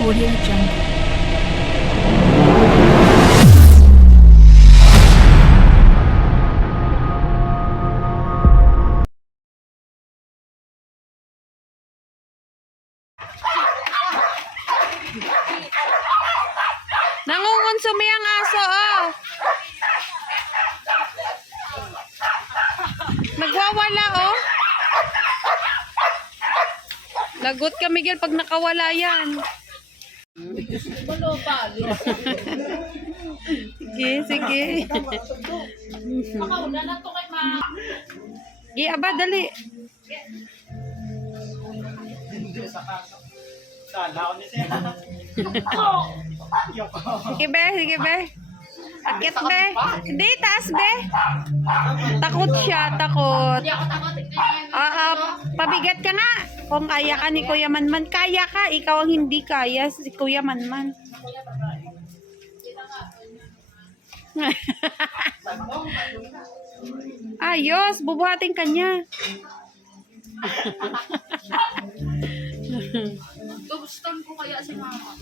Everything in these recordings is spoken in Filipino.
Audio Jungle. Nangungonsumi ang aso, oh. Nagwawala, oh. Lagot ka, Miguel, pag nakawala yan. Sige, sige. Sige, aba, dali. Sige, be, sige, be. Akit, be. Hindi, taas, be. Takot siya, takot. Pabigat ka nga. Kung kaya ka ni Kuya Manman, kaya ka. Ikaw ang hindi kaya, si Kuya Manman. Ayos, bubuhatin ka niya. Gustan ko kaya si mama.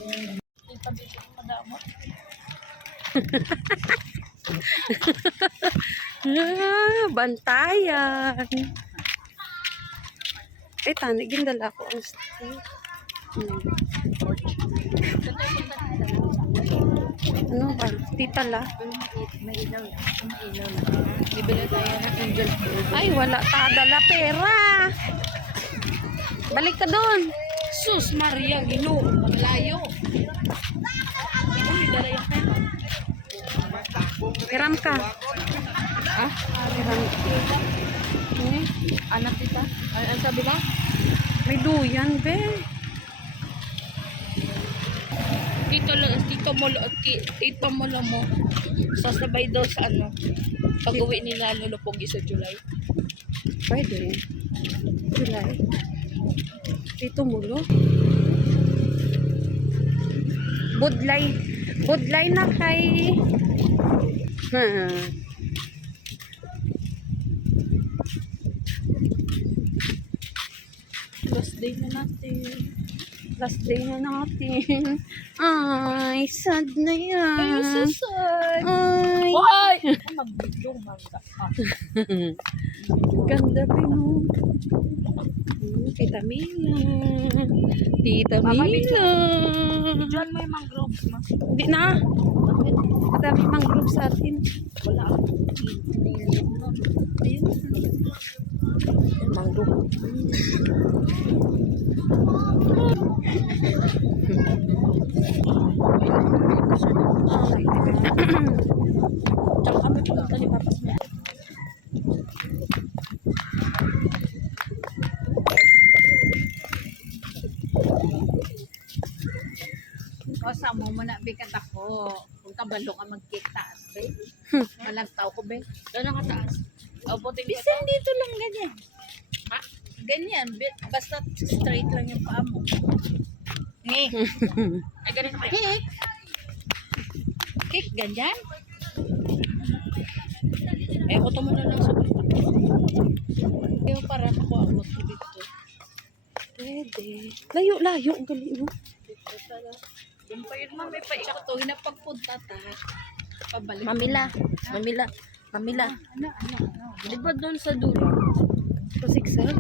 Bantayan. Tanig yung dala ko ang stick. Ano ba? Tita la. Bibili tayo ng angel food. Ay, wala ka dala pera. Balik ka doon. Sus Maria, Ginoo, malayo. Uy, dara yung pera. Hiram ka. Ah, Hiram. anak kita. Ano sabi mo? May duyan, be. Tito mo lang mo. Sasabay daw sa ano. Pag-uwi nila Lulupogi sa July. Pwede. July. Dito mulo. Budlay na kay. Last day na natin. Last day na natin. Ay, sad na yan. Ay, susad. Ay. Why? Mag-video, mangga. Ganda pino. Tita Mila. Tita Mila. Diyan may mangroves ma. Hindi na. Madami mang group sa atin. Wala akong hindi nun. Ayun. Mangrove. Tsaka kami pumunta ni Papas mo. O, samo mo na, bikat ako. Kung kabalo ka magkitaas, be. Malagtaw ko, be. Gano'n ka taas? O, puting bisan dito lang ganyan. Ha? Ganyan, basta straight lang yung paa mo. Ay, ganito kayo. Kick. Kick, ganyan. Eh, auto mo na lang sa para ako ang magtubig to. Pwede. Layo. Ang galing, no? Yung pa yun, mami, pa ikaw to, hinapagpunta ta. Pabalik. Mamila. Ano? Di ba doon sa dulo? Pasiksel.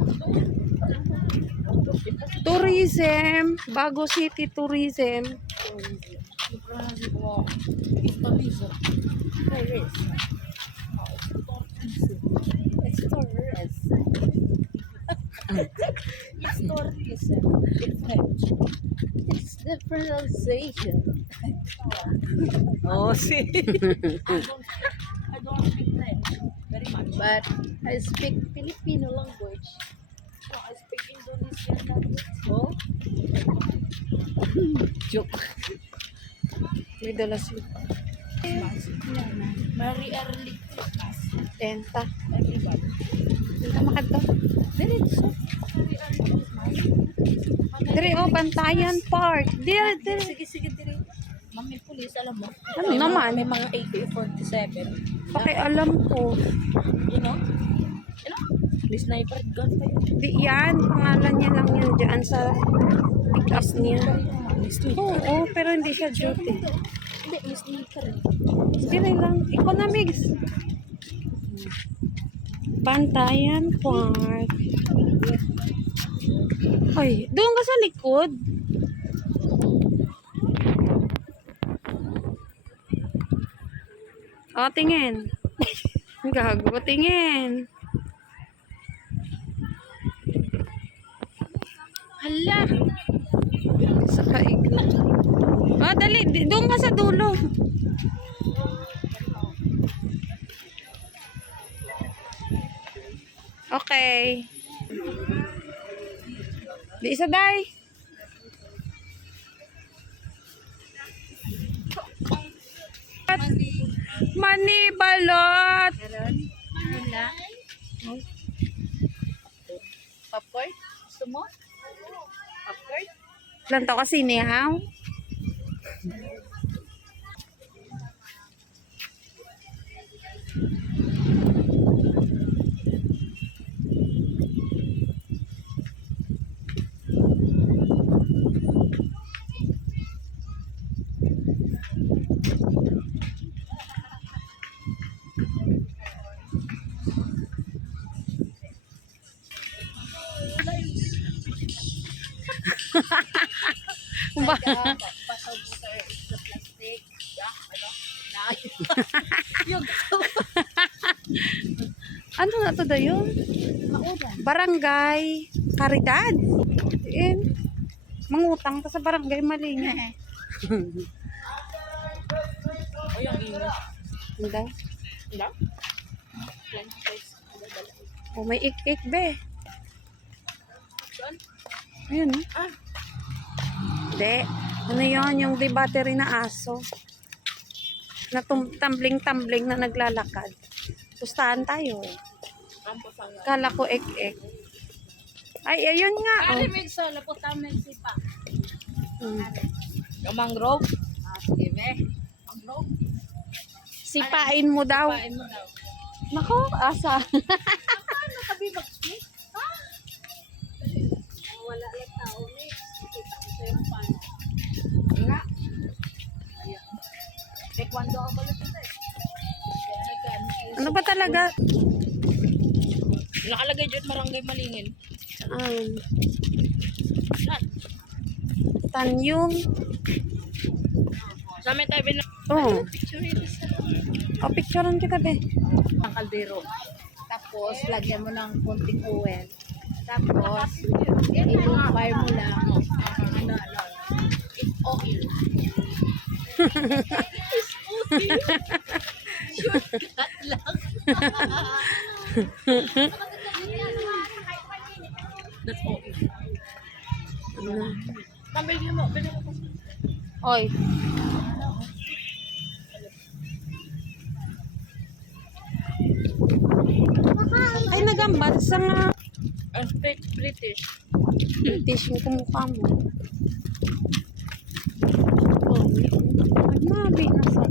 Tourism. Bago City Tourism. Tourism. Tourism. It's the pronunciation. Oh, see. I don't speak French very much. But I speak Filipino language. So, I speak Indonesian language. Oh, Joke. May dala sila. Very early class. Tenta. Everybody. Tenta makadto. Diretso. Very early class. Dire, oh, Bantayan Park. Dire. Sige, dire. Mami pulis, alam mo? Ano naman? May mga AK-47. Pakialam ko. You know? May sniper gun pa yun. Di yan, pangalan niya lang yan dyan sa tigas niya. Oo, pero hindi siya duty. Hindi, may sniper eh. Hindi lang. Economics. Bantayan Park. Hoy, doon ka sa likod. O, tingin. Gago, tingin. Hala. Sa kaigla. O, dali. Doon ka sa dulo. Okay. Di isa, day. Mani balot. Ano lang? Popcorn? Gusto mo? Popcorn? Lanto ka sinihaw. Ba? Pasok sa plastic. Ano? Yung Ano na to dayon? maulan. Barangay Caridad. In mangutang ta sa barangay Malinga. O yung ingat. Hindi. Wala? O may ik-ik be. Saan? Ayun. Oh. Ah. Hindi. Ano yun? Yung di battery na aso. Na tumbling-tumbling na naglalakad. Pustahan tayo. Ang pasangan. Kala ko ek-ek. Ay, ayun nga. Oh. Alimig sa laputamin sipa. Hmm. Yung mangrove. Sige, be. Mangrove. Sipain mo daw. Pain mo daw. Nako, asa. Ano kabibag ni? Ha? Wala lang tao ni. Kita ko sa yung pan. Nga. Ayan. Taekwondo ako ulit ito eh. Kaya nagkaan. Ano ba talaga? Nakalagay dyan barangay Malingin. Saan? Tanyong. Sa may tabi na. Oh. Picture ito sa. O, picturean kita be. Ang kaldero. Tapos, lagyan mo ng konting oil. Tapos, i-fire mo lang. Ano. It's oil. It's oil. Shortcut lang. That's oil. Pambili mo. Bili mo. Oy. Ay, nagambat sa nga. Ang fake British. British yung kumukha mo. Oh, nagmabi na sa.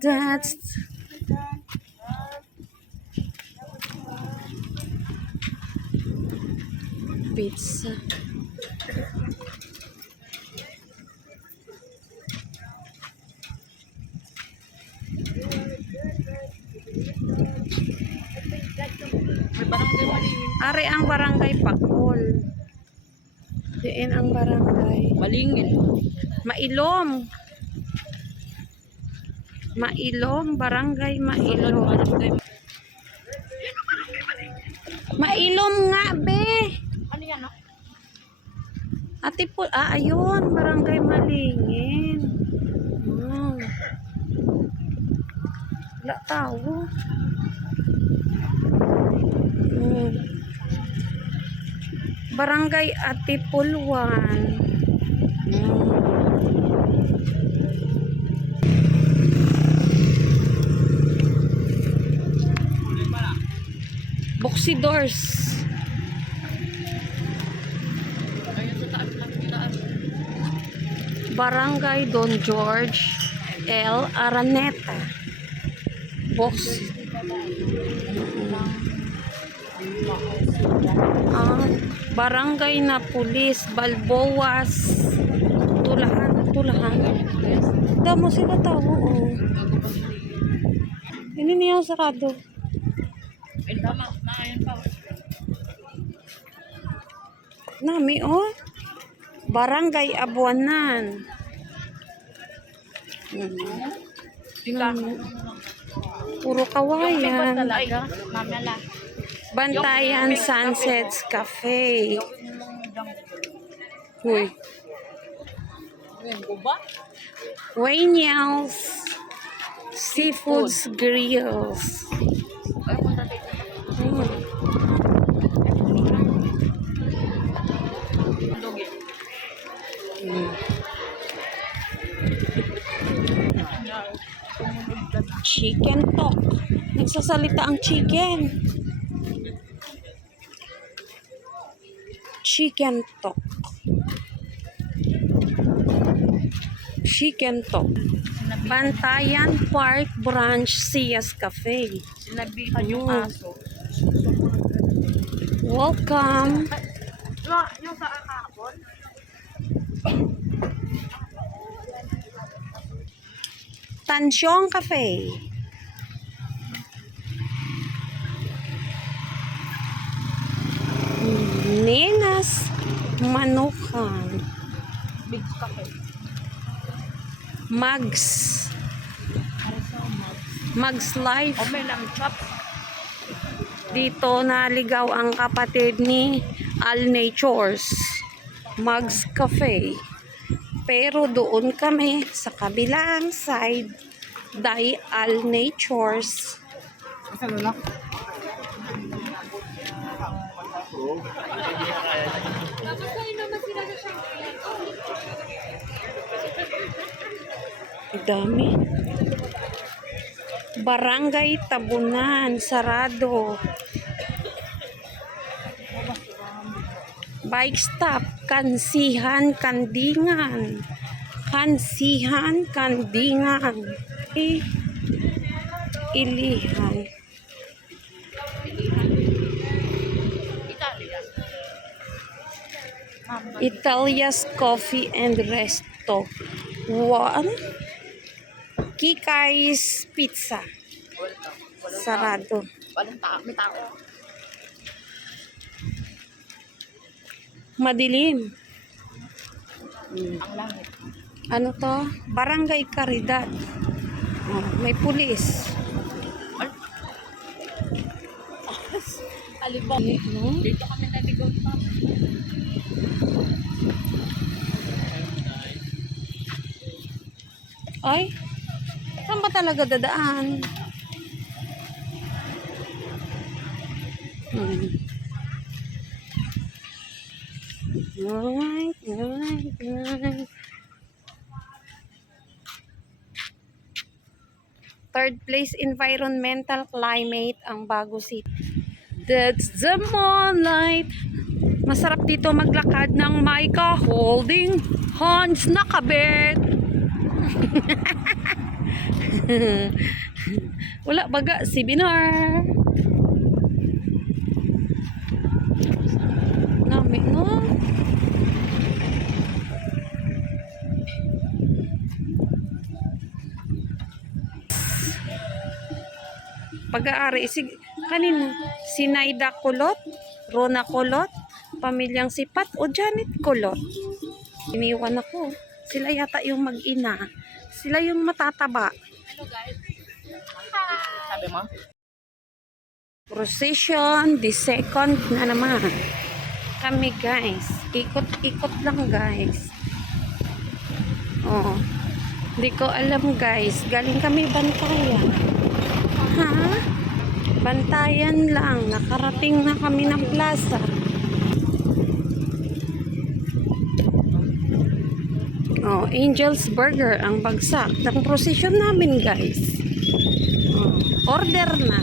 That's pizza. May barangay Malingin. Ari ang barangay Pakol. Diin ang barangay. Malingin. Mailom. Mailom, barangay Mailom. Barangay. Mailom nga, be. Ano yan, no? Ate po, ayun, barangay Malingin. Wala tao. Barangay Atipulwan. Boxidors. Ayun sa taas lang kitaan. Barangay Don George L. Araneta. Ah, barangay na pulis, Balboas, Tulahan. Damo sila tao, oh. Ini niya sarado. Ay, tama. Nakayan pa. Nami, oh. Barangay Abuanan. Nami. Puro kawayan. Talaga. Mamala. Bantayan Sunsets Cafe. Uy. Ayan ko ba? Wayne's Seafoods Grills. Ay, punta tayo. Ayun. Dugi. Chicken talk. Nagsasalita ang chicken. Chicken talk. Chicken talk. Bantayan Park Branch Sias Cafe. Sinabihan yung Ayun. aso. Welcome. Yung sa kahapon. Tansyong Cafe. Nenas Manukan. Big cafe. Mugs. Mugs Life. O may lamb chop. Dito naligaw ang kapatid ni Al Natures. Mugs Cafe. Pero doon kami sa kabilang side dahil Al Natures. Dami. Barangay Tabunan, sarado. Bike stop, Kansihan, Kandingan. Kansihan, Kandingan. Ilihan. Italia. Italia's Coffee and Resto. One. Kikai's Pizza. Sarado. Walang tao. May tao. Madilim. Ang langit. Ano to? Barangay Caridad. Oh, may pulis. Alibang. No? Dito kami naligaw pa. Ay, saan ba talaga dadaan? Alright. Third place, environmental climate ang Bago City. That's the moonlight. Masarap dito maglakad ng may ka-holding hands na kabit. Wala baga si Binar. Nami no. Pag-aari kanina si Naida Kulot, Rona Kulot, pamilyang Sipat o Janet Kulot. Iniwan ako. Sila yata yung mag-ina. Sila yung matataba. Ano guys? Sabi mo? Procession, the second na naman. Kami guys. Ikot-ikot lang guys. Oh. Hindi ko alam guys. Galing kami Bantayan. Ha? Bantayan lang. Nakarating na kami ng plaza. Oh, Angel's Burger ang bagsak ng procession namin guys. Oh, order na.